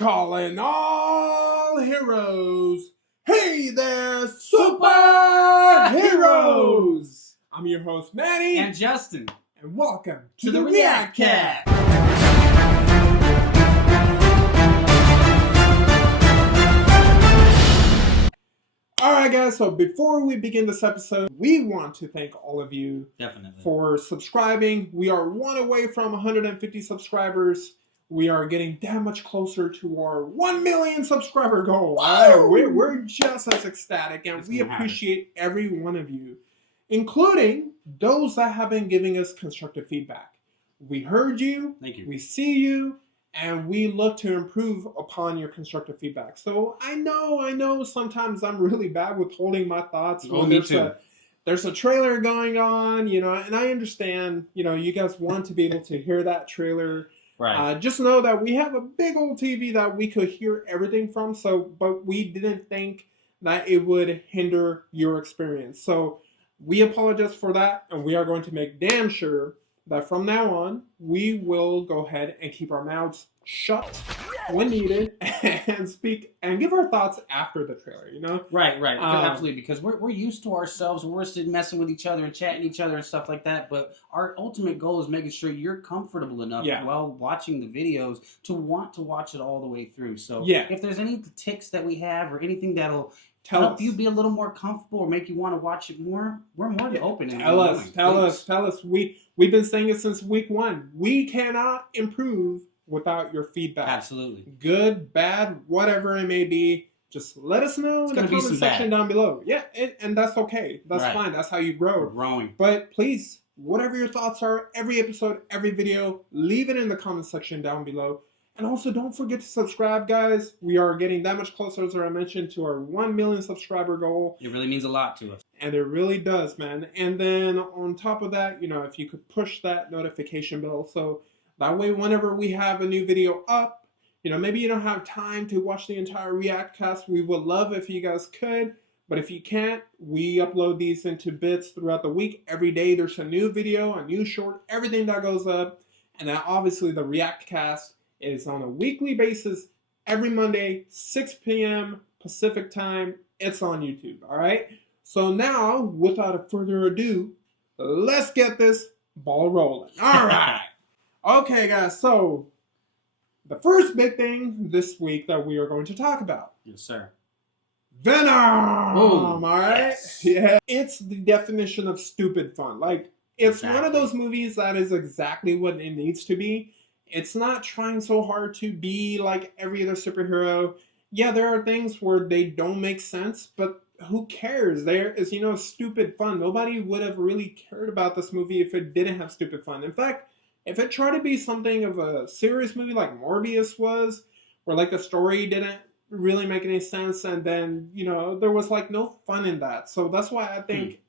Calling all heroes. Hey there, superheroes! I'm your host, Manny and Justin. And welcome to the React Cast. Alright guys, so before we begin this episode, we want to thank all of you for subscribing. We are one away from 150 subscribers. We are getting that much closer to our 1 million subscriber goal. We're just as ecstatic, and we appreciate every one of you, including those that have been giving us constructive feedback. We heard you, thank you. We see you, and we look to improve upon your constructive feedback. So I know sometimes I'm really bad with holding my thoughts. Oh, me too. There's a trailer going on, and I understand, you guys want to be able to hear that trailer. Right. Just know that we have a big old TV that we could hear everything from, but we didn't think that it would hinder your experience. So we apologize for that, and we are going to make damn sure that from now on, we will go ahead and keep our mouths shut when needed and speak and give our thoughts after the trailer, Right. Absolutely, because we're used to ourselves. We're sitting messing with each other and chatting each other and stuff like that. But our ultimate goal is making sure you're comfortable enough while watching the videos to want to watch it all the way through. So if there's any tics that we have or anything that'll help you be a little more comfortable or make you want to watch it more, we're more than open. Tell us. We've been saying it since week 1. We cannot improve without your feedback. Absolutely. Good, bad, whatever it may be. Just let us know in the comment section down below. Yeah, and that's okay. That's fine. That's how you grow. We're growing. But please, whatever your thoughts are, every episode, every video, leave it in the comment section down below. And also, don't forget to subscribe, guys. We are getting that much closer, as I mentioned, to our 1 million subscriber goal. It really means a lot to us. And it really does, man. And then on top of that, if you could push that notification bell, so that way whenever we have a new video up, maybe you don't have time to watch the entire React cast. We would love if you guys could. But if you can't, we upload these into bits throughout the week. Every day there's a new video, a new short, everything that goes up. And then obviously the React cast is on a weekly basis, every Monday, 6 p.m. Pacific time. It's on YouTube, all right? So now, without further ado, let's get this ball rolling. All right. Okay, guys, so the first big thing this week that we are going to talk about. Yes, sir. Venom! Boom. All right? Yes. Yeah. It's the definition of stupid fun. It's one of those movies that is exactly what it needs to be. It's not trying so hard to be like every other superhero. Yeah, there are things where they don't make sense, but who cares? There is, stupid fun. Nobody would have really cared about this movie if it didn't have stupid fun. In fact, if it tried to be something of a serious movie like Morbius was, where the story didn't really make any sense, and then, there was no fun in that. So that's why I think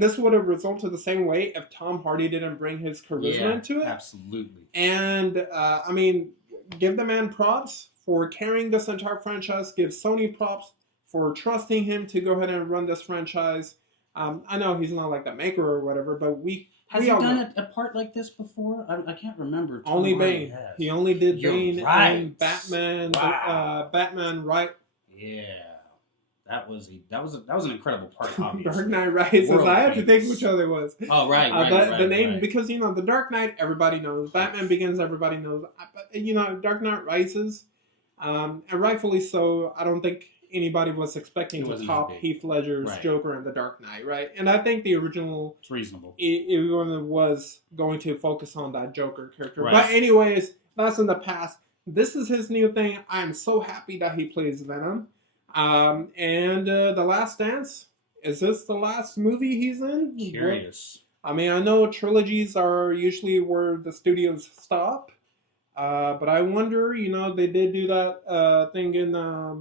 this would have resulted the same way if Tom Hardy didn't bring his charisma into it. Absolutely. And, give the man props for carrying this entire franchise. Give Sony props for trusting him to go ahead and run this franchise. I know he's not the maker or whatever, but Has he done a part like this before? I can't remember. Only Bane. He only did Bane in Batman. Wow. Batman, right? Yeah. That was an incredible part. Obviously. Dark Knight Rises. I had to think which other was. Oh, right. The name, because the Dark Knight everybody knows. Batman Begins everybody knows. But Dark Knight Rises, and rightfully so. I don't think anybody was expecting to top Heath Ledger's Joker in The Dark Knight, right? And I think the original, it's reasonable. It was going to focus on that Joker character. Right. But anyways, that's in the past. This is his new thing. I am so happy that he plays Venom. And The Last Dance, is this the last movie he's in? Curious. I know trilogies are usually where the studios stop, but I wonder, they did do that thing in the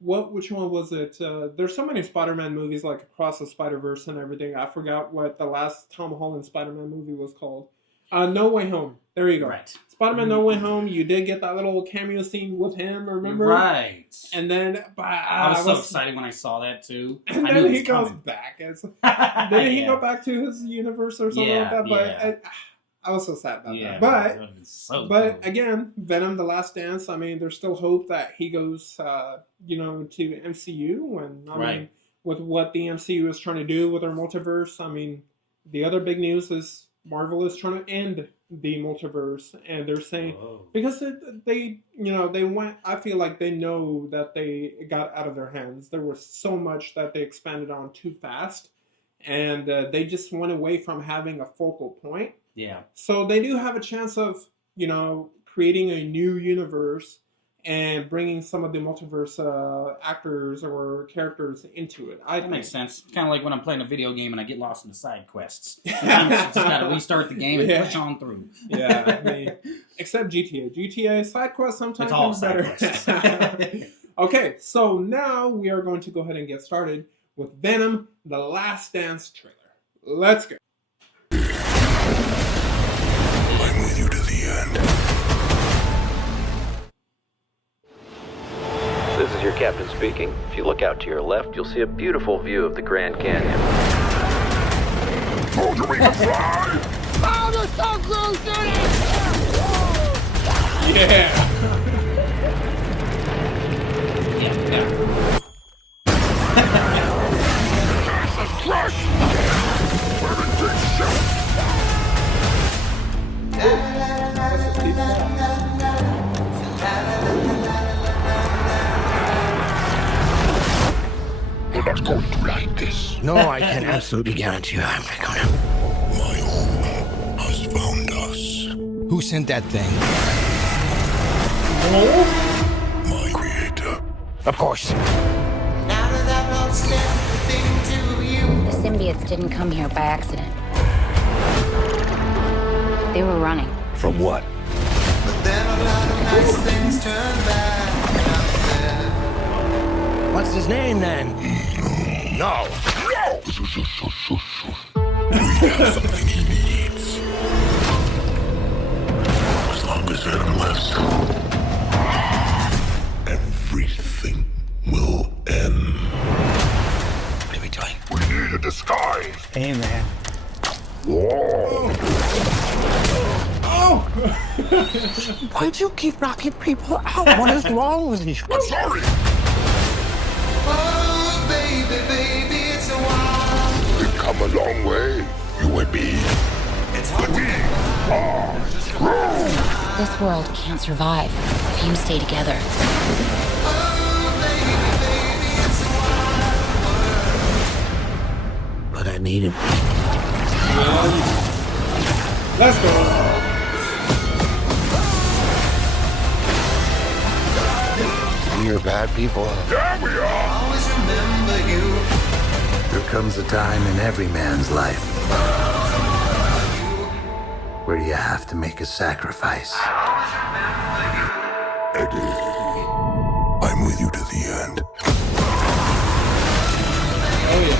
which one was it? There's so many Spider-Man movies Across the Spider-Verse and everything. I forgot what the last Tom Holland Spider-Man movie was called. No Way Home. There you go. Right. Spider-Man No Way Home, you did get that little cameo scene with him, remember? Right. And then... I was so excited when I saw that, too. And then he goes back. Didn't he go back to his universe or something like that? But I was so sad about that. But again, Venom: The Last Dance. I mean, there's still hope that he goes, to MCU, and I mean, with what the MCU is trying to do with their multiverse. I mean, the other big news is Marvel is trying to end the multiverse, and they're saying because they went. I feel like they know that they got out of their hands. There was so much that they expanded on too fast, and they just went away from having a focal point. Yeah. So they do have a chance of creating a new universe and bringing some of the multiverse actors or characters into it. That makes sense. It's kind of like when I'm playing a video game and I get lost in the side quests. Sometimes you just got to restart the game and push on through. Yeah, I mean, except GTA. GTA side quests sometimes it's all better. Side quests. Okay, so now we are going to go ahead and get started with Venom: The Last Dance trailer. Let's go. I'm with you to the end. This is your captain speaking. If you look out to your left, you'll see a beautiful view of the Grand Canyon. Told you we could fly! Oh, the Sun Cruise did it! Yeah! Jesus Christ! We're in deep shit! You're not going to like this. No, I can absolutely guarantee you I'm not gonna. My home has found us. Who sent that thing? My creator. Of course. The symbiotes didn't come here by accident. They were running. From what? What's his name then? No! No! We have something he needs. As long as Venom lives, everything will end. What are we doing? We need a disguise. Hey, man. Whoa! Oh! Why do you keep knocking people out? What is wrong with you? I'm sorry! Oh, baby, baby, it's a while. We've come a long way, you and me. But we are strong. This world can't survive if you stay together. Oh, baby, baby, it's a while. But I need him. Let's go. We're bad people. Yeah, we are! Always remember you. There comes a time in every man's life where you have to make a sacrifice. Eddie, I'm with you to the end. Oh, yeah.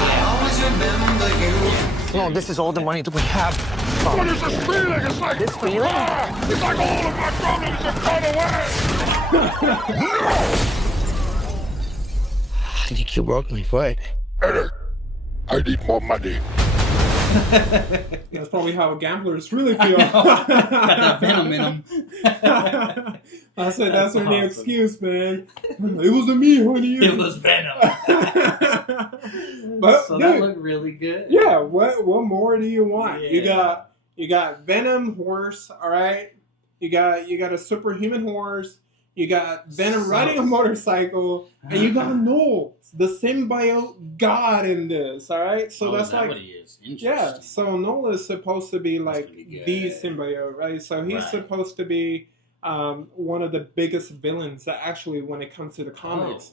I always remember you. No, this is all the money that we have. What is this feeling? It's like... This feeling? It's like all of my problems have gone away! I think you broke my foot. Eddie, I need more money. That's probably how gamblers really feel. Got that venom in them. I said that's their new excuse, man. It wasn't me, honey. It was Venom. But So dude, that looked really good. yeah, what more do you want? Yeah. You got Venom horse, all right? You got a superhuman horse. You got Venom riding a motorcycle, and you got Noel, the symbiote god in this, all right? So that's like, what he is. yeah. So Noel is supposed to be like be the good. symbiote, right? So he's Right. supposed to be one of the biggest villains that actually, when it comes to the comics,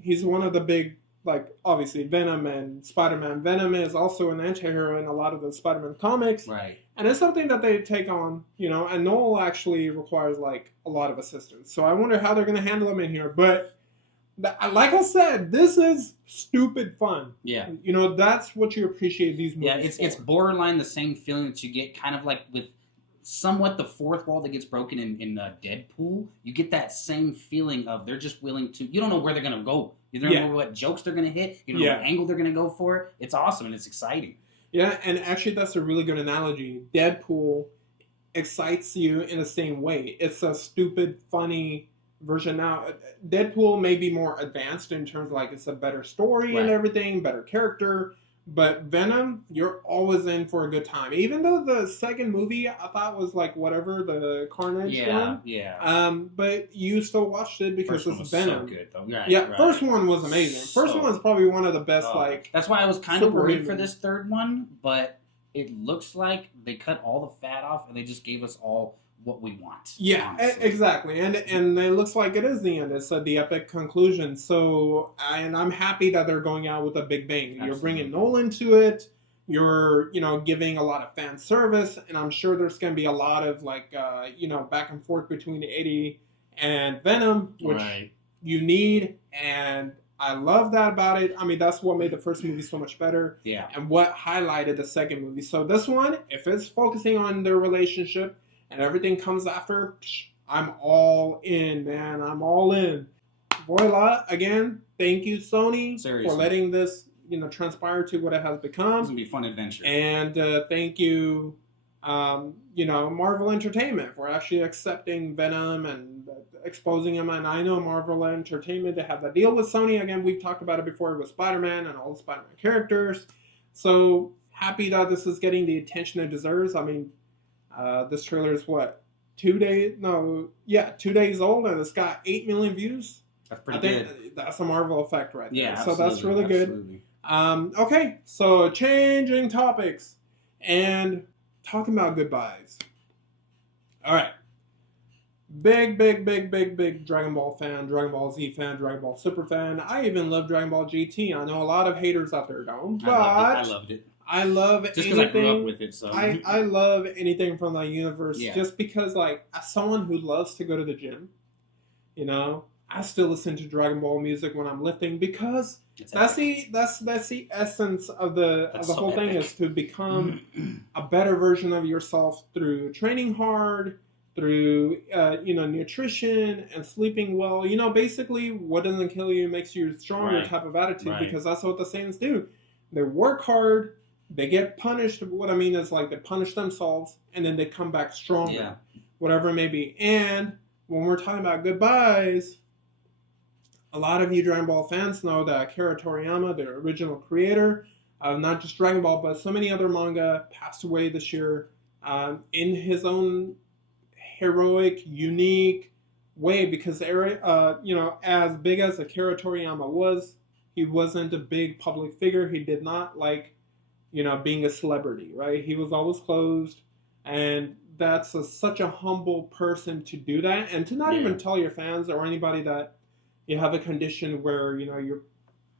he's one of the big, like obviously Venom and Spider-Man. Venom is also an anti-hero in a lot of the Spider-Man comics. Right. And it's something that they take on, and Noel actually requires, like, a lot of assistance. So I wonder how they're going to handle him in here. But, like I said, this is stupid fun. Yeah. That's what you appreciate these movies Yeah, it's for. borderline the same feeling that you get kind of like with somewhat the fourth wall that gets broken in Deadpool. You get that same feeling of they're just willing to, you don't know where they're going to go. You don't know what jokes they're going to hit. You don't know what angle they're going to go for. It's awesome and it's exciting. Yeah, and actually that's a really good analogy. Deadpool excites you in the same way. It's a stupid, funny version. Now, Deadpool may be more advanced in terms of like it's a better story and everything, better character. But Venom, you're always in for a good time. Even though the second movie I thought was like whatever, the Carnage one. Yeah. But you still watched it because it's Venom. So good, though. First one was amazing. First one was probably one of the best. That's why I was kind of worried for this third one, but it looks like they cut all the fat off and they just gave us all what we want. Yeah, exactly. And it looks like it is the end. It's the epic conclusion. So, and I'm happy that they're going out with a big bang. Absolutely. You're bringing Nolan to it. You're, giving a lot of fan service. And I'm sure there's going to be a lot of, like, back and forth between Eddie and Venom, which you need. And I love that about it. I mean, that's what made the first movie so much better. Yeah. And what highlighted the second movie. So this one, if it's focusing on their relationship, and everything comes after, I'm all in, man. I'm all in. Voila, again, thank you, Sony, for letting this, transpire to what it has become. It's going to be a fun adventure. And thank you, Marvel Entertainment for actually accepting Venom and exposing him. And I know Marvel Entertainment, they have that deal with Sony. Again, we've talked about it before with Spider-Man and all the Spider-Man characters. So happy that this is getting the attention it deserves. I mean, this trailer is 2 days? No, 2 days old, and it's got 8 million views. That's pretty good. That's a Marvel effect right there. Yeah, so that's really good. Okay, so changing topics and talking about goodbyes. All right. Big Dragon Ball fan, Dragon Ball Z fan, Dragon Ball Super fan. I even love Dragon Ball GT. I know a lot of haters out there don't, but I loved it. I love just because I grew up with it. So I love anything from that universe. Just because, like, as someone who loves to go to the gym, I still listen to Dragon Ball music when I'm lifting because that's the essence of the whole thing is to become a better version of yourself through training hard, through nutrition and sleeping well. Basically, what doesn't kill you makes you stronger type of attitude because that's what the Saiyans do. They work hard. They get punished. What I mean is, like, they punish themselves, and then they come back stronger, whatever it may be. And when we're talking about goodbyes, a lot of you Dragon Ball fans know that Akira Toriyama, the original creator of not just Dragon Ball, but so many other manga, passed away this year in his own heroic, unique way. Because, as big as Akira Toriyama was, he wasn't a big public figure. He did not like being a celebrity, right? He was always closed, and that's such a humble person to do that, and to not even tell your fans or anybody that you have a condition where you're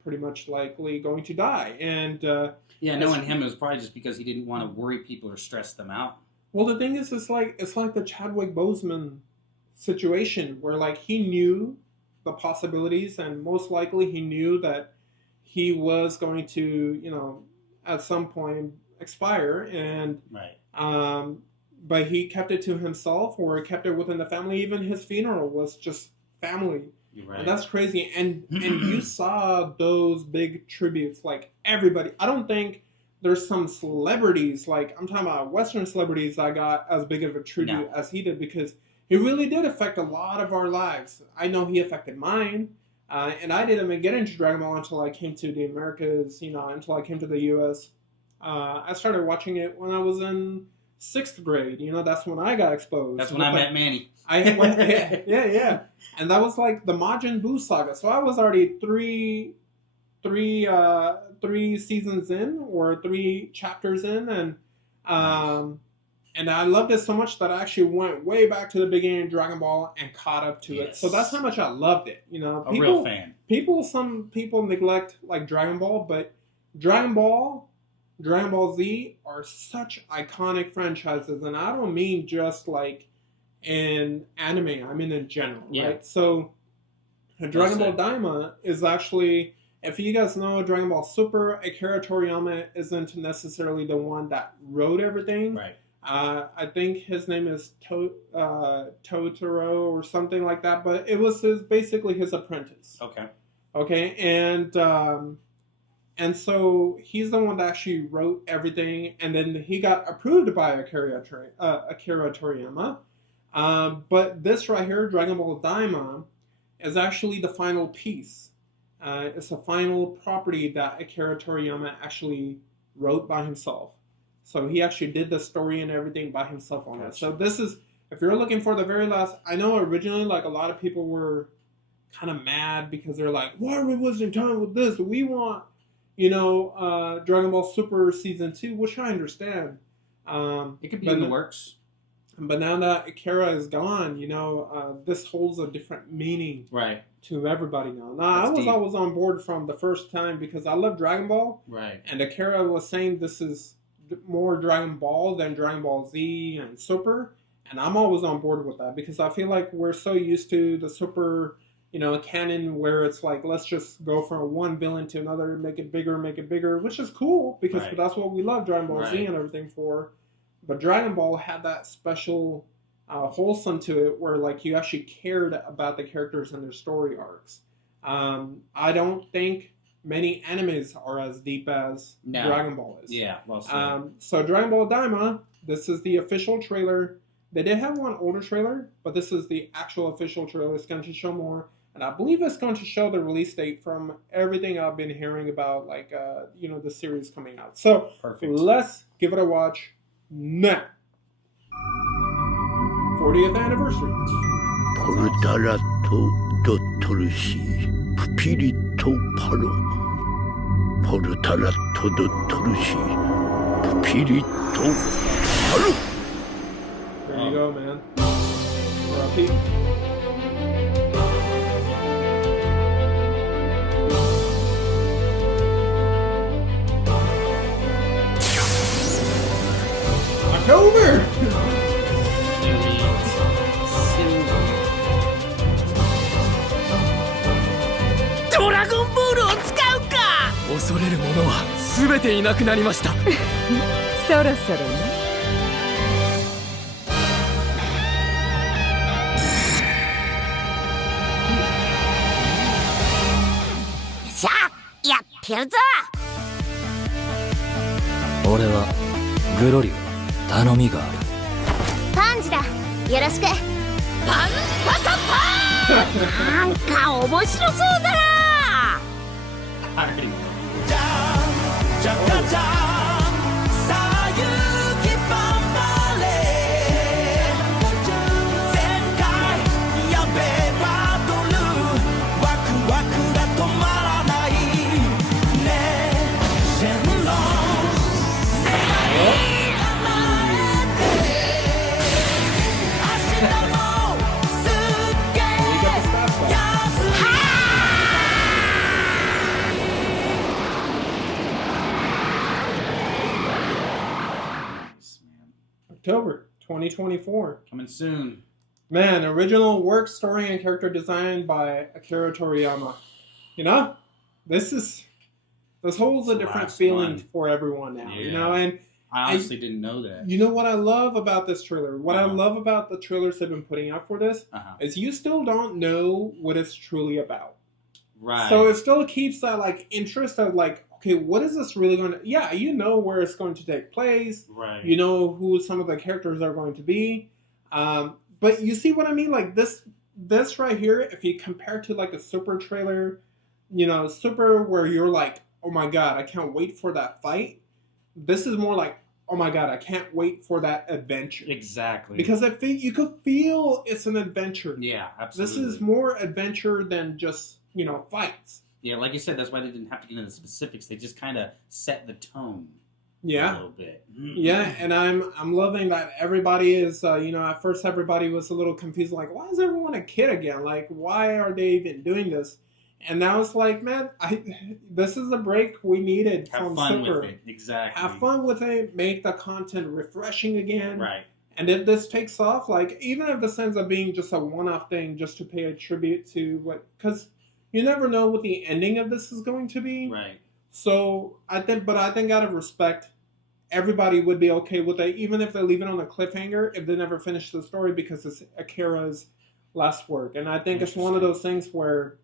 pretty much likely going to die. And knowing him, it was probably just because he didn't want to worry people or stress them out. Well, the thing is, it's like the Chadwick Boseman situation where, like, he knew the possibilities, and most likely he knew that he was going to at some point expire, and but he kept it to himself, or kept it within the family. Even his funeral was just family. And that's crazy. And you saw those big tributes, like everybody. I don't think there's some celebrities, like I'm talking about Western celebrities, that got as big of a tribute as he did, because he really did affect a lot of our lives. I know he affected mine. And I didn't even get into Dragon Ball until I came to the Americas, until I came to the U.S. I started watching it when I was in 6th grade. That's when I got exposed. That's when I met Manny. Yeah. And that was like the Majin Buu saga. So I was already three seasons in, or 3 chapters in, and I loved it so much that I actually went way back to the beginning of Dragon Ball and caught up to it. So that's how much I loved it. A real fan. Some people neglect, like, Dragon Ball, but Dragon Ball Z are such iconic franchises, and I don't mean just like in anime. I mean in general, right? So Dragon Ball Daima is actually, if you guys know Dragon Ball Super, Akira Toriyama isn't necessarily the one that wrote everything. Right. I think his name is Totoro or something like that, but it was basically his apprentice. Okay, and so he's the one that actually wrote everything, and then he got approved by Akira Toriyama. But this right here, Dragon Ball Daima, is actually the final piece. It's the final property that Akira Toriyama actually wrote by himself. So he actually did the story and everything by himself on it. So this is, if you're looking for the very last, I know originally like a lot of people were kind of mad because they're like, why are we wasting time with this? We want, Dragon Ball Super Season 2, which I understand. It could be in the works. But now that Akira is gone, this holds a different meaning to everybody now. Now, I was always on board from the first time because I love Dragon Ball. Right. And Akira was saying this is more Dragon Ball than Dragon Ball Z and Super. And I'm always on board with that because I feel like we're so used to the Super, canon where it's like, let's just go from one villain to another, make it bigger, which is cool because that's what we love Dragon Ball Z and everything for. But Dragon Ball had that special wholesome to it where like you actually cared about the characters and their story arcs. I don't think many animes are as deep as Dragon Ball is. Yeah, well said. So Dragon Ball Daima, this is the official trailer. They did have one older trailer, but this is the actual official trailer. It's going to show more. And I believe it's going to show the release date from everything I've been hearing about, like, the series coming out. So let's give it a watch now. 40th anniversary. 포르타라토 도토르시 푸피리토 파로 포르타라토 도토르시 푸피리토 파로. There you go, man. R.I.P. October! Dragon Ball を使うか。恐れるものは全ていなくなりました。そろそろね。さあ、やってるぞ。俺はグロリオ、頼みがある。パンジだ。よろしく。パンパカパーン。なんか面白そうだな。October 2024. Coming soon. Man, original work, story, and character design by Akira Toriyama. This holds a different feeling for everyone now. And I honestly didn't know that. You know what I love about this trailer? What I love about the trailers they've been putting out for this is you still don't know what it's truly about. Right. So it still keeps that like interest of like, okay, what is this really going to... Yeah, you know where it's going to take place. Right. You know who some of the characters are going to be. But you see what I mean? Like this right here, if you compare to like a Super trailer, Super where you're like, oh my god, I can't wait for that fight. This is more like, oh my god, I can't wait for that adventure. Exactly. Because you could feel it's an adventure. Yeah, absolutely. This is more adventure than just, fights. Yeah, like you said, that's why they didn't have to get into the specifics. They just kind of set the tone a little bit. Yeah, and I'm loving that everybody is, at first everybody was a little confused, like, why is everyone a kid again? Like, why are they even doing this? And now it's like, man, this is a break we needed from Super. Have fun with it, exactly. Have fun with it, make the content refreshing again. Right. And if this takes off, like, even if this ends up being just a one-off thing, just to pay a tribute to because you never know what the ending of this is going to be. Right. So, I think out of respect, everybody would be okay with it, even if they leave it on a cliffhanger, if they never finish the story, because it's Akira's last work. And I think it's one of those things where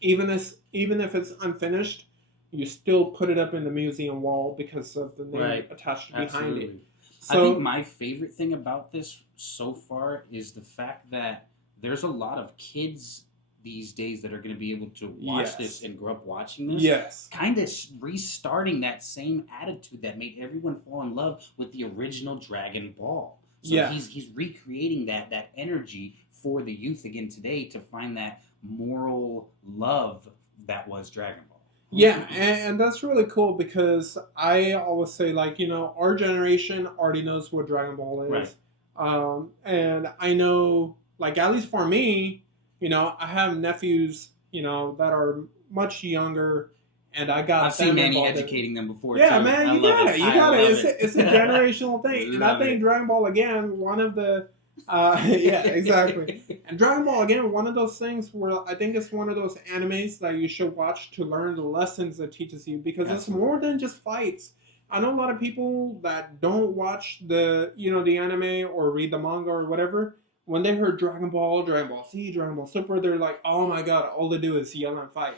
even if it's unfinished, you still put it up in the museum wall because of the name attached behind it. So, I think my favorite thing about this so far is the fact that there's a lot of kids these days that are going to be able to watch this and grow up watching this. Yes. Kind of restarting that same attitude that made everyone fall in love with the original Dragon Ball. So he's recreating that energy for the youth again today to find that moral love that was Dragon Ball. Yeah, and that's really cool because I always say, like, you know, our generation already knows what Dragon Ball is. Right. And I know, like, at least for me, you know, I have nephews, you know, that are much younger, and I got I've seen Manny educating them before. Yeah, too. man, you got it. It's a generational thing. And I think Dragon Ball, again, one of the... yeah, exactly. And Dragon Ball, again, one of those things where I think it's one of those animes that you should watch to learn the lessons it teaches you, because it's more than just fights. I know a lot of people that don't watch the anime or read the manga or whatever. When they heard Dragon Ball, Dragon Ball Z, Dragon Ball Super, they're like, oh my god, all they do is yell and fight.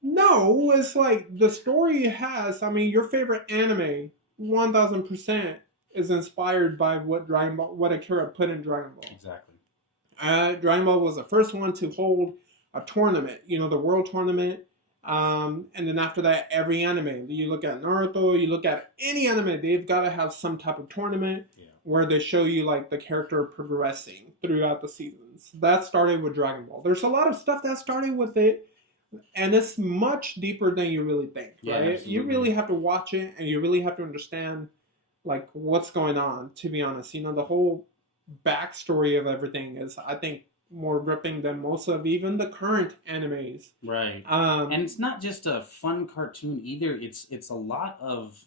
No, it's like the story has, I mean, your favorite anime, 1000%, is inspired by what Akira put in Dragon Ball. Exactly. Dragon Ball was the first one to hold a tournament, you know, the world tournament. And then after that, every anime, you look at Naruto, you look at any anime, they've got to have some type of tournament where they show you, like, the character progressing throughout the seasons. That started with Dragon Ball. There's a lot of stuff that started with it, and it's much deeper than you really think, right? Absolutely. You really have to watch it, and you really have to understand, like, what's going on, to be honest. You know, the whole backstory of everything is, I think, more gripping than most of even the current animes. Right. And it's not just a fun cartoon either. It's a lot of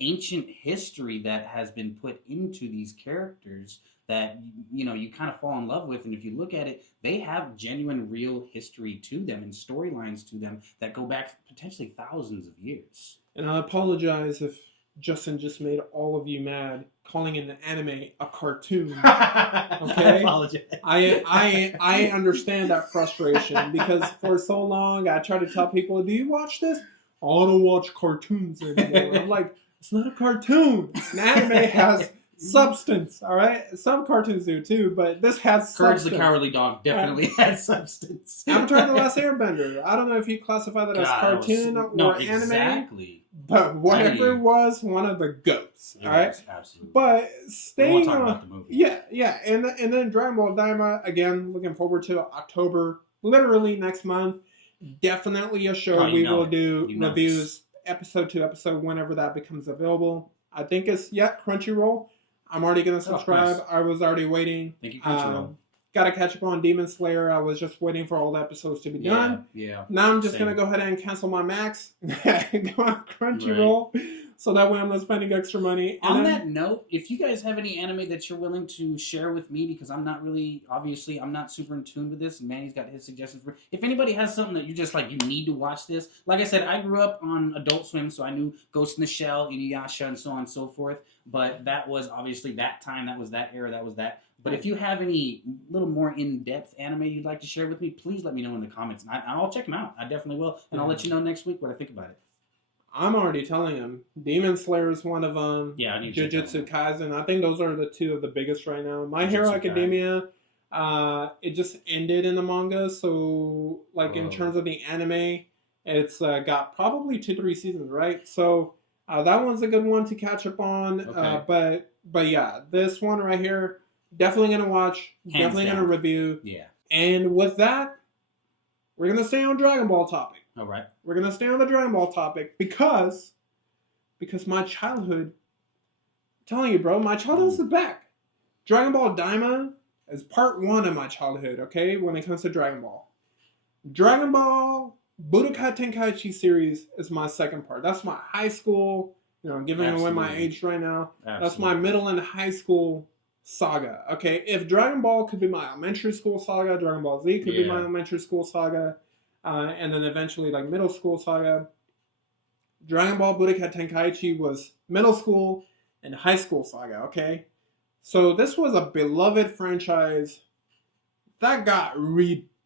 ancient history that has been put into these characters that, you know, you kind of fall in love with. And if you look at it, they have genuine, real history to them and storylines to them that go back potentially thousands of years. And I apologize if Justin just made all of you mad calling an anime a cartoon. Okay? I apologize. I understand that frustration because for so long I try to tell people, do you watch this? I don't watch cartoons anymore. I'm like, it's not a cartoon. An anime has substance, all right? Some cartoons do too, but this has Courage substance. the Cowardly Dog definitely has substance. Avatar The Last Airbender. I don't know if you classify that as cartoon or anime. Exactly. But whatever it was, one of the goats. All right, absolutely. But staying talk on, about the movie. yeah, and then Dragon Ball Daima, again, looking forward to October, literally next month. Definitely a show we will do reviews, episode to episode, whenever that becomes available. I think it's Crunchyroll. I'm already gonna subscribe. Nice. I was already waiting. Thank you, Crunchyroll. Got to catch up on Demon Slayer. I was just waiting for all the episodes to be done. Yeah. Now I'm just going to go ahead and cancel my Max and go on Crunchyroll. Right. So that way I'm not spending extra money. And on that note, if you guys have any anime that you're willing to share with me, because I'm not really, obviously, I'm not super in tune with this, and Manny's got his suggestions for. If anybody has something that you're just like, you need to watch this. Like I said, I grew up on Adult Swim, so I knew Ghost in the Shell, Inuyasha, and so on and so forth. But that was obviously that time, that was that era, that was that. But if you have any little more in-depth anime you'd like to share with me, please let me know in the comments. And I'll check them out. I definitely will. And I'll let you know next week what I think about it. I'm already telling him. Demon Slayer is one of them. Yeah, I need Jujutsu Kaisen. I think those are the two of the biggest right now. My Hero Academia, it just ended in the manga. So, like, in terms of the anime, it's got probably 2-3 seasons, right? So, that one's a good one to catch up on. Okay. But yeah, this one right here, definitely going to watch. Definitely going to review. Yeah. And with that, we're going to stay on Dragon Ball topic. All right. We're going to stay on the Dragon Ball topic because my childhood, I'm telling you, bro, my childhood is back. Dragon Ball Daima is part 1 of my childhood, okay, when it comes to Dragon Ball. Dragon Ball Budokai Tenkaichi series is my second part. That's my high school, you know, giving away my age right now. Absolutely. That's my middle and high school saga. Okay, if Dragon Ball could be my elementary school saga, Dragon Ball Z could be my elementary school saga, and then eventually like middle school saga. Dragon Ball Budokai Tenkaichi was middle school and high school saga. Okay, so this was a beloved franchise that got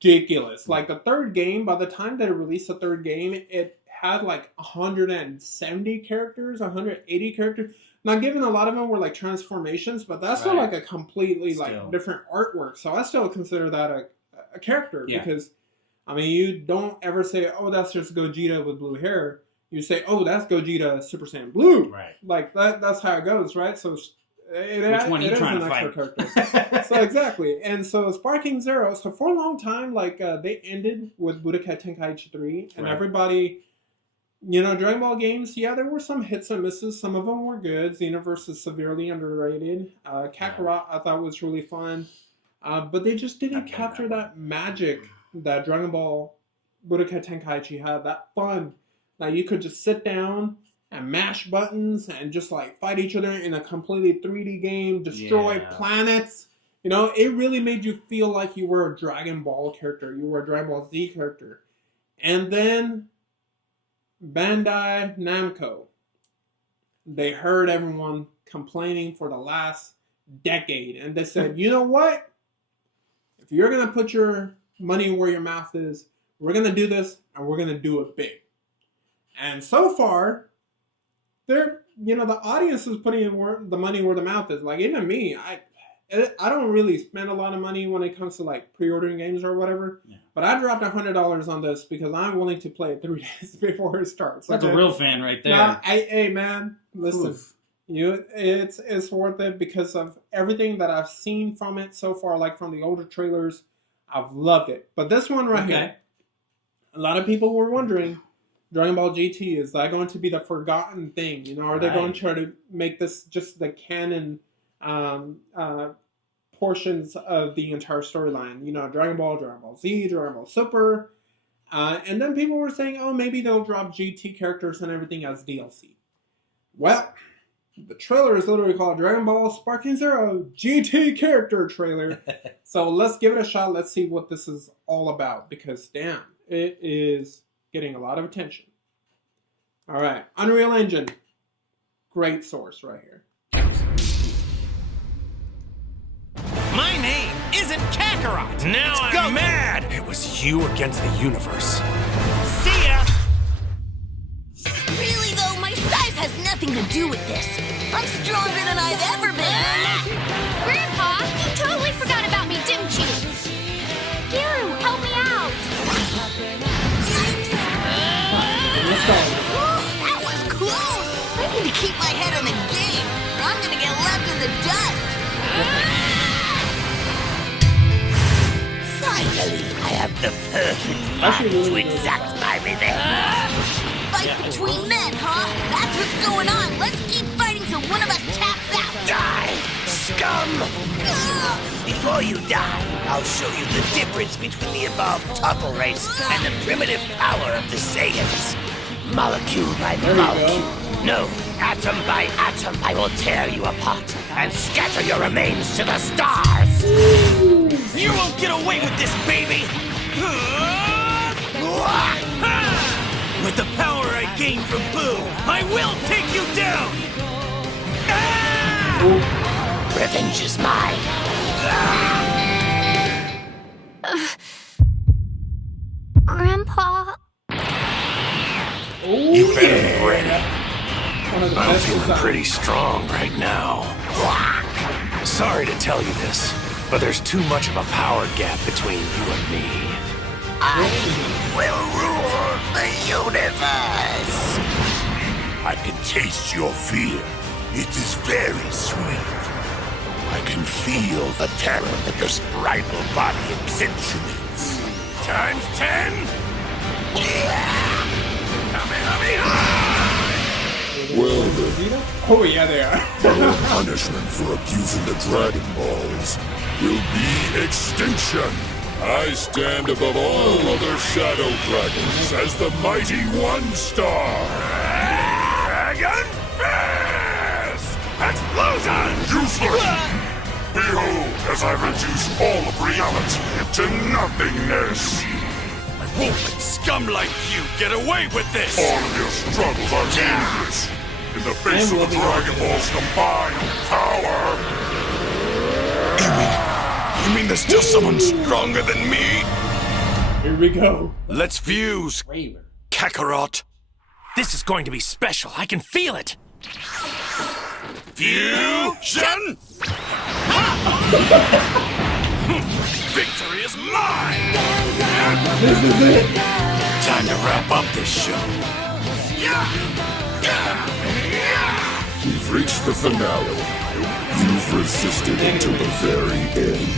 ridiculous. Like the third game, by the time they released the third game, it had like 170 characters, 180 characters. Now, given a lot of them were like transformations, but that's still like a completely like different artwork. So I still consider that a character because, I mean, you don't ever say, oh, that's just Gogeta with blue hair. You say, oh, that's Gogeta Super Saiyan Blue. Right. Like that's how it goes, right? So which one are you trying to fight? Character. So exactly. And so Sparking Zero, so for a long time, like they ended with Budokai Tenkaichi 3, and everybody, you know, Dragon Ball games, yeah, there were some hits and misses. Some of them were good. Xenoverse is severely underrated. Kakarot I thought was really fun. But they just didn't capture that magic that Dragon Ball Budokai Tenkaichi had, that fun. Like you could just sit down and mash buttons and just like fight each other in a completely 3D game, destroy planets. You know, it really made you feel like you were a Dragon Ball character. You were a Dragon Ball Z character. And then Bandai Namco, they heard everyone complaining for the last decade. And they said, you know what? If you're going to put your money where your mouth is, we're going to do this and we're going to do it big. And so far, they're, you know, the audience is putting in the money where the mouth is. Like, even me, I don't really spend a lot of money when it comes to, like, pre-ordering games or whatever. Yeah. But I dropped $100 on this because I'm willing to play it 3 days before it starts. That's a real fan right there. Now, hey, man, listen. It's worth it because of everything that I've seen from it so far, like from the older trailers. I've loved it. But this one right here, a lot of people were wondering, Dragon Ball GT, is that going to be the forgotten thing? You know, are they going to try to make this just the canon portions of the entire storyline? You know, Dragon Ball Z, Dragon Ball Super. And then people were saying, oh, maybe they'll drop GT characters and everything as DLC. Well, the trailer is literally called Dragon Ball Sparking Zero GT character trailer. So let's give it a shot. Let's see what this is all about. Because, damn, it is getting a lot of attention. All right, Unreal Engine. Great source right here. My name isn't Kakarot. Now I'm mad. It was you against the universe. See ya. Really though, my size has nothing to do with this. I'm stronger than I've ever been. Grandpa, you totally forgot about me, didn't you? Giru, help me out. That was close. I need to keep my head on the game, or I'm gonna get left in the dust. Finally, I have the perfect body to exact my revenge. Fight between men, huh? That's what's going on. Let's keep fighting till one of us taps out. Die, scum! Before you die, I'll show you the difference between the evolved Topple race and the primitive power of the Saiyans. Molecule by molecule. No, atom by atom, I will tear you apart and scatter your remains to the stars! You won't get away with this, baby! With the power I gained from Boo, I will take you down! Revenge is mine! Grandpa? You better be ready. I'm feeling pretty strong right now. Sorry to tell you this, but there's too much of a power gap between you and me. I will rule the universe! I can taste your fear. It is very sweet. I can feel the terror that this bridal body accentuates. Times 10? Well then, oh yeah, they are. our punishment for abusing the Dragon Balls will be extinction. I stand above all other Shadow Dragons as the mighty One Star. Dragon Fist! Explosion! Useless! Behold, as I reduce all of reality into nothingness. I won't let scum like you get away with this! All of your struggles are meaningless in the face of the Dragon Ball's combined power. You mean there's still someone stronger than me? Here we go. Let's fuse, Trailer. Kakarot. This is going to be special. I can feel it. Fusion! Victory is mine! This is it. Time to wrap up this show. We've reached the finale. You've resisted until the very end.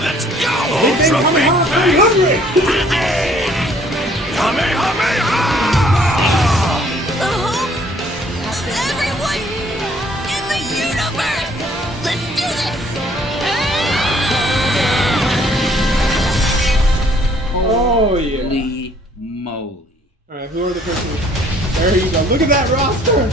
Let's go! Hey, Ultra Big Bang! hungry. Kamehameha! The hopes of everyone in the universe! Let's do this! Oh, yeah. Holy moly. Alright, who are the persons? There you go. Look at that roster.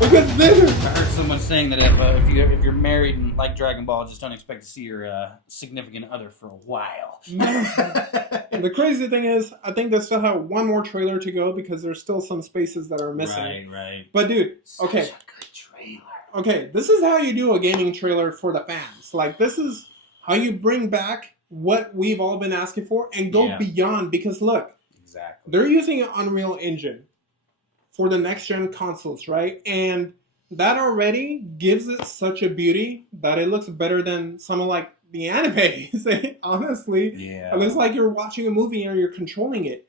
Look at this. I heard someone saying that if you're married and like Dragon Ball, just don't expect to see your significant other for a while. And the crazy thing is, I think they still have one more trailer to go because there's still some spaces that are missing. Right. But dude, okay. Such a good trailer. Okay, this is how you do a gaming trailer for the fans. Like, this is how you bring back what we've all been asking for and go beyond. Because look, exactly, they're using an Unreal Engine for the next-gen consoles, right? And that already gives it such a beauty that it looks better than some of, like, the animes. Honestly, yeah, it looks like you're watching a movie and you're controlling it.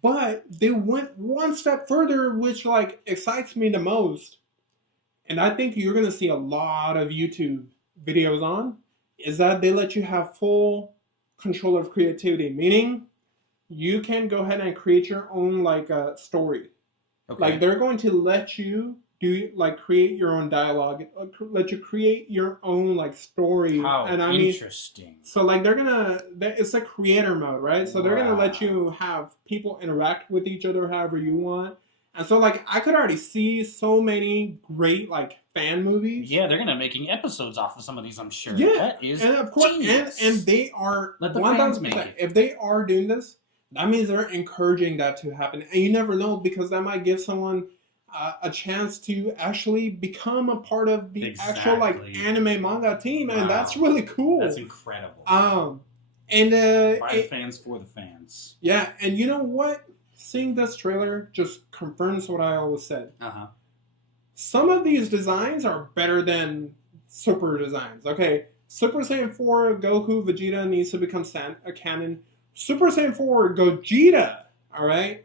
But they went one step further, which, like, excites me the most. And I think you're going to see a lot of YouTube videos on, is that they let you have full control of creativity. Meaning, you can go ahead and create your own, like, story. okay. Like, they're going to let you do, like, create your own dialogue, let you create your own, like, story. How and I mean, interesting. so, like, it's a creator mode, right? So they're gonna let you have people interact with each other however you want. And so, like, I could already see so many great, like, fan movies. Yeah, they're gonna making episodes off of some of these, I'm sure. Yeah, That is and of course, and they are let the fans make it. If they are doing this, that means they're encouraging that to happen. And you never know, because that might give someone a chance to actually become a part of the actual, like, anime manga team, and that's really cool. That's incredible. By the fans for the fans. Yeah, and you know what? Seeing this trailer just confirms what I always said. Some of these designs are better than Super designs. Okay, Super Saiyan 4 Goku Vegeta needs to become a canon. Super Saiyan 4 Gogeta, all right,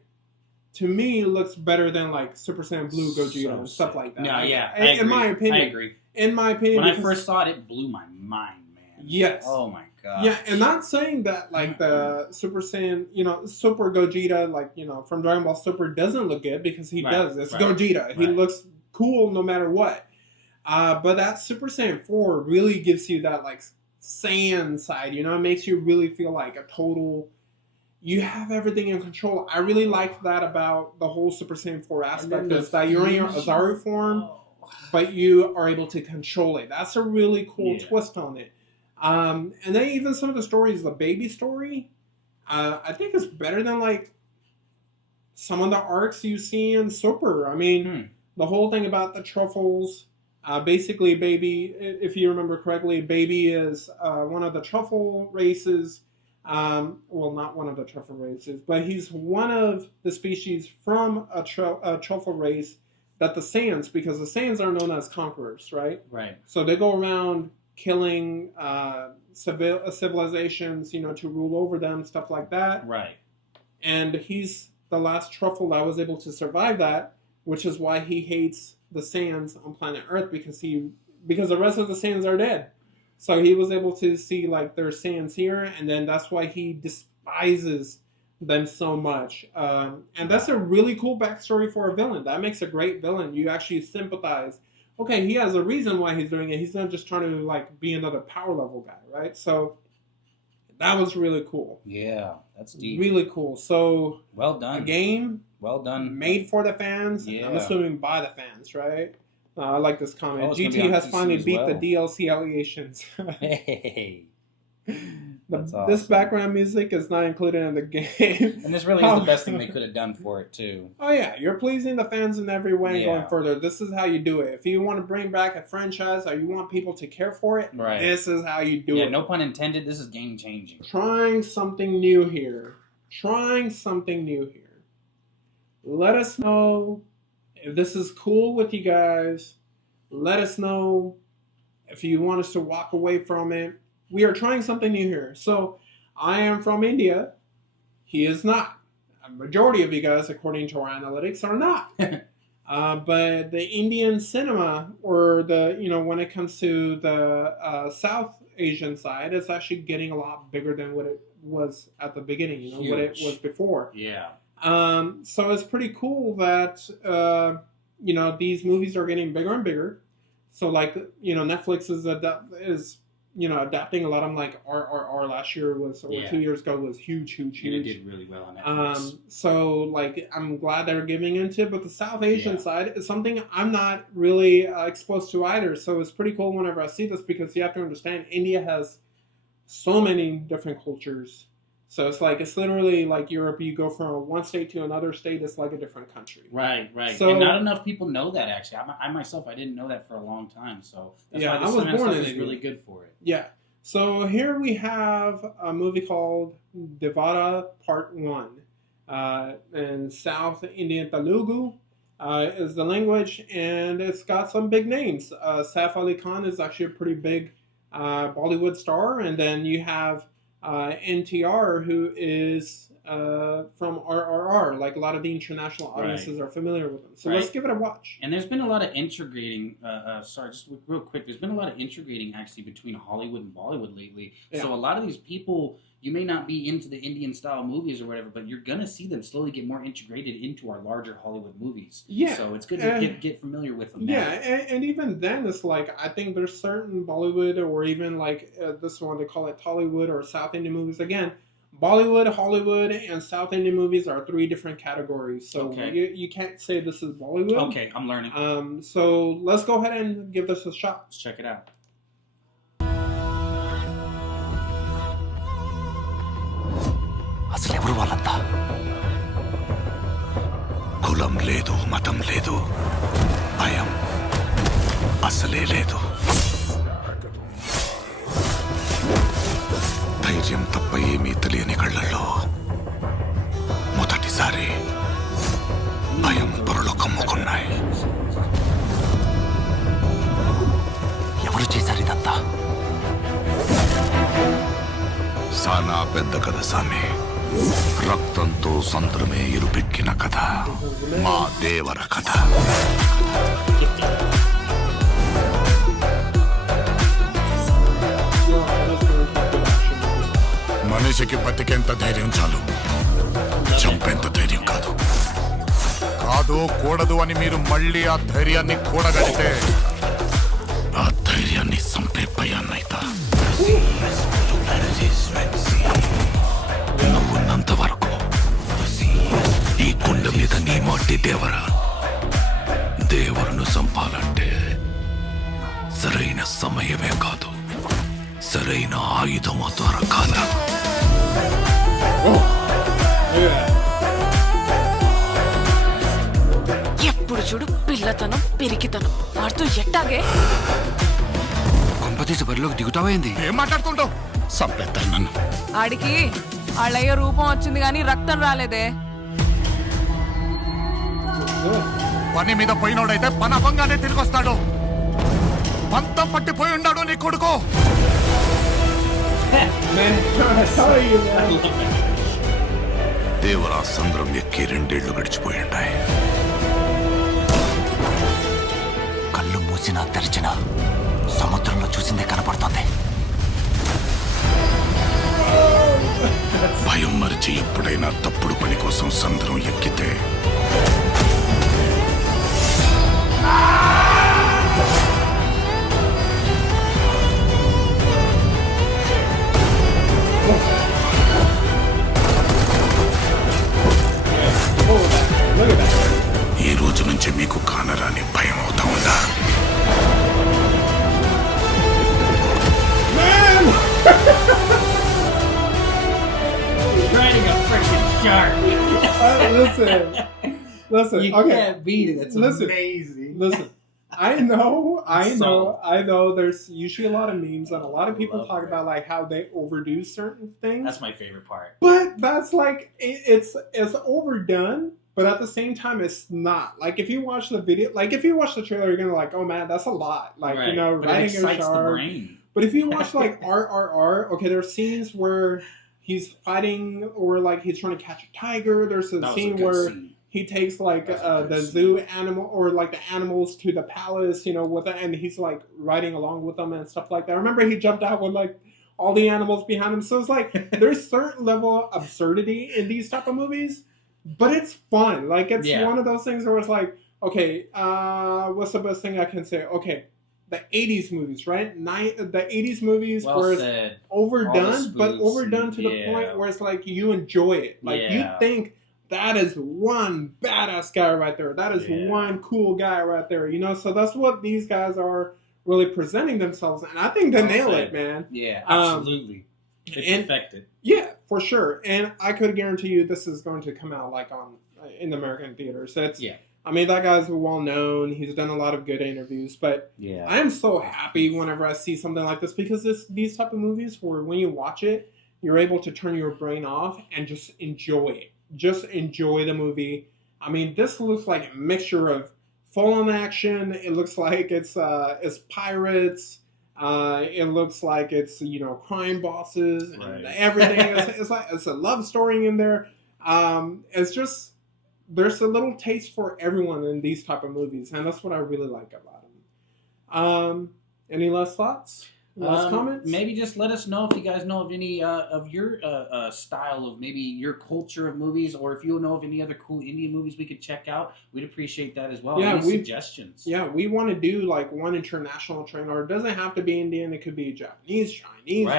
to me looks better than, like, Super Saiyan Blue Gogeta and stuff like that. No, yeah, in my opinion. I agree. In my opinion, when I first saw it, it blew my mind, man. Yes. Oh my god. Yeah, and not saying that, like, the Super Saiyan, Super Gogeta, like, from Dragon Ball Super doesn't look good, because he does. It's Gogeta. He looks cool no matter what. But that Super Saiyan 4 really gives you that, like, Saiyan side, it makes you really feel like a total, you have everything in control. I really like that about the whole Super Saiyan 4 aspect, is that you're in your Azaru form, but you are able to control it. That's a really cool twist on it. And then even some of the stories, the baby story, I think is better than, like, some of the arcs you see in Super. I mean, the whole thing about the truffles, basically Baby, if you remember correctly, Baby is one of the truffle races. Well, not one of the truffle races, but he's one of the species from a truffle race that the Saiyans, because the Saiyans are known as conquerors, right? Right. So they go around killing civilizations, to rule over them, stuff like that. Right. And he's the last truffle that was able to survive that, which is why he hates the Saiyans on planet Earth, because the rest of the Saiyans are dead. So he was able to see, like, there's Saiyans here, and then that's why he despises them so much. And that's a really cool backstory for a villain. That makes a great villain. You actually sympathize. Okay, he has a reason why he's doing it. He's not just trying to, like, be another power level guy, right? So that was really cool. Yeah, that's deep. Really cool. So well done. A game. Well done. Made for the fans. Yeah. I'm assuming by the fans, right? I like this comment. Oh, GT has finally beat well. the DLC allegations. Hey. This background music is not included in the game. And this really is the best thing they could have done for it, too. Oh, yeah. You're pleasing the fans in every way and going further. This is how you do it. If you want to bring back a franchise or you want people to care for it, this is how you do it. Yeah, no pun intended. This is game-changing. Trying something new here. Let us know if this is cool with you guys. Let us know if you want us to walk away from it. We are trying something new here. So, I am from India. He is not. A majority of you guys, according to our analytics, are not. But the Indian cinema, or when it comes to the South Asian side, it's actually getting a lot bigger than what it was at the beginning. What it was before. Yeah. So it's pretty cool that these movies are getting bigger and bigger. So Netflix is adapting a lot of them. Like RRR last year or 2 years ago was huge. And it did really well on Netflix. So I'm glad they're giving into it, but the South Asian side is something I'm not really exposed to either. So it's pretty cool whenever I see this, because you have to understand India has so many different cultures. So it's literally like Europe. You go from one state to another state, it's like a different country. Right. So, and not enough people know that, actually. I myself, I didn't know that for a long time. So that's why this kind of stuff is really good for it. Yeah. So here we have a movie called Devara Part 1. In South Indian Telugu is the language, and it's got some big names. Saif Ali Khan is actually a pretty big Bollywood star, and then you have NTR, who is from RRR. Like, a lot of the international audiences are familiar with them. So let's give it a watch. And there's been a lot of integrating, just real quick, there's been a lot of integrating actually between Hollywood and Bollywood lately. Yeah. So a lot of these people, you may not be into the Indian style movies or whatever, but you're going to see them slowly get more integrated into our larger Hollywood movies. Yeah. So it's good to get familiar with them now. Yeah, and even then, it's like, I think there's certain Bollywood, or even like this one, they call it Tollywood or South Indian movies. Again, Bollywood, Hollywood, and South Indian movies are 3 different categories. So you can't say this is Bollywood. Okay, I'm learning. So let's go ahead and give this a shot. Let's check it out. అసలెవరు వాళ్ళంతా? కులం లేదు, మతం లేదు, భయం అసలే లేదు. ధైర్యం తప్ప ఏమీ తెలియని కళ్ళల్లో మొదటిసారి భయం పొరలు కమ్ముకున్నాయి. ఎవరు చేశారు ఇదంతా? సానా పెద్ద కథ సామి. రక్తంతో సంద్రమే ఇరుపెక్కిన కథ. మా దేవర కథ. మనిషికి బతికేంత ధైర్యం చాలు, చంపేంత ధైర్యం కాదు. కాదు, కూడదు అని మీరు మళ్ళీ ఆ ధైర్యాన్ని కూడగలితే ఆ ధైర్యాన్ని చంపే భయాన్నైతా. నువ్వున్నంత వరకు ఈ కొండ మీద నీ మట్టి దేవర. దేవరను చంపాలంటే సరైన సమయమే కాదు, సరైన ఆయుధం దొరకాల. ఎప్పుడు చూడు పిల్లతనం, పెరిగితనం. వాడితో ఎట్టాగే కొంపతీసి బరిలోకి దిగుతావేంది? ఏం మాట్లాడుతుంటావు? చంపేస్తాను నన్ను. ఆడికి ఆళ్ళయ్య రూపం వచ్చింది కానీ రక్తం రాలేదే. పని మీద పోయినోడైతే పని అవ్వంగానే తిరిగి వస్తాడు. పంతం పట్టిపోయి ఉన్నాడు నీ కొడుకు. దేవరా సంద్రం ఎక్కి 2 ఏళ్లు గడిచిపోయి ఉంటాయి. కళ్ళు మూసినా తెరిచినా సముద్రంలో చూసిందే కనపడుతుంది. భయం మరిచి ఎప్పుడైనా తప్పుడు పని కోసం సంద్రం ఎక్కితే ఈ రోజు నుంచి మీకు కానరాని భయం అవుతా ఉందా? shark. Listen. You okay. can't beat it. It's amazing. Listen. I know. There's usually a lot of memes and a lot of people talk about like how they overdo certain things. That's my favorite part. But that's like it's overdone. But at the same time, it's not. Like, if you watch the video, like, if you watch the trailer, you're going to like, oh, man, that's a lot. Like, right. you know, but riding it excites a shark. the brain. But if you watch, like, RRR, okay, there's scenes where he's fighting or, like, he's trying to catch a tiger. There's a scene where he takes, like, the zoo animal or, like, the animals to the palace, you know, and he's, like, riding along with them and stuff like that. I remember he jumped out with, like, all the animals behind him. So it's like, there's certain level of absurdity in these type of movies. But it's fun. Like, it's one of those things where it's like, okay, what's the best thing I can say? Okay, the 80s movies, right? The 80s movies where it's overdone, but overdone to the point where it's like you enjoy it. Like, you think that is one badass guy right there. That is one cool guy right there. You know, so that's what these guys are really presenting themselves. And I think they nail it, man. Yeah, absolutely. It's affected. Yeah, for sure. And I could guarantee you this is going to come out like in the American theaters. I mean, that guy's well known. He's done a lot of good interviews. But I am so happy whenever I see something like this because these type of movies where when you watch it, you're able to turn your brain off and just enjoy it. Just enjoy the movie. I mean, this looks like a mixture of full-on action. It looks like it's pirates. It looks like it's, you know, crime bosses and everything. It's like it's a love story in there. It's just there's a little taste for everyone in these type of movies, and that's what I really like about them. Any last thoughts? Last comments? Maybe just let us know if you guys know of any of your style of maybe your culture of movies, or if you know of any other cool Indian movies we could check out. We'd appreciate that as well. Any suggestions? Yeah, we want to do like one international trailer. It doesn't have to be Indian. It could be Japanese, Chinese,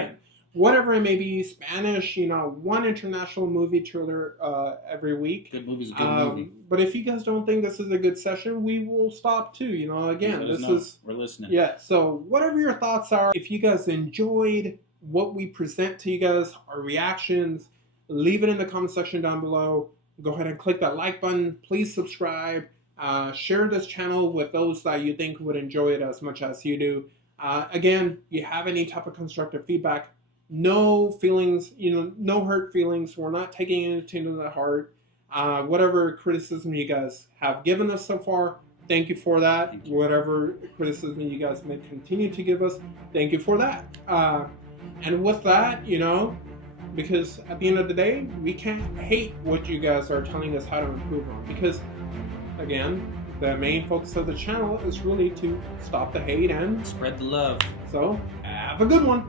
whatever it may be, Spanish. You know, one international movie trailer every week. Good movie's a good movie. But if you guys don't think this is a good session, we will stop too. You know, again, we're listening. Yeah. So whatever your thoughts are, if you guys enjoyed what we present to you guys, our reactions, leave it in the comment section down below. Go ahead and click that like button. Please subscribe. Share this channel with those that you think would enjoy it as much as you do. Again, you have any type of constructive feedback, no feelings, you know, no hurt feelings. We're not taking anything to the heart. Whatever criticism you guys have given us so far, thank you for that. Whatever criticism you guys may continue to give us, thank you for that. And with that, you know, because at the end of the day, we can't hate what you guys are telling us how to improve on. Because, again, the main focus of the channel is really to stop the hate and spread the love. So, have a good one.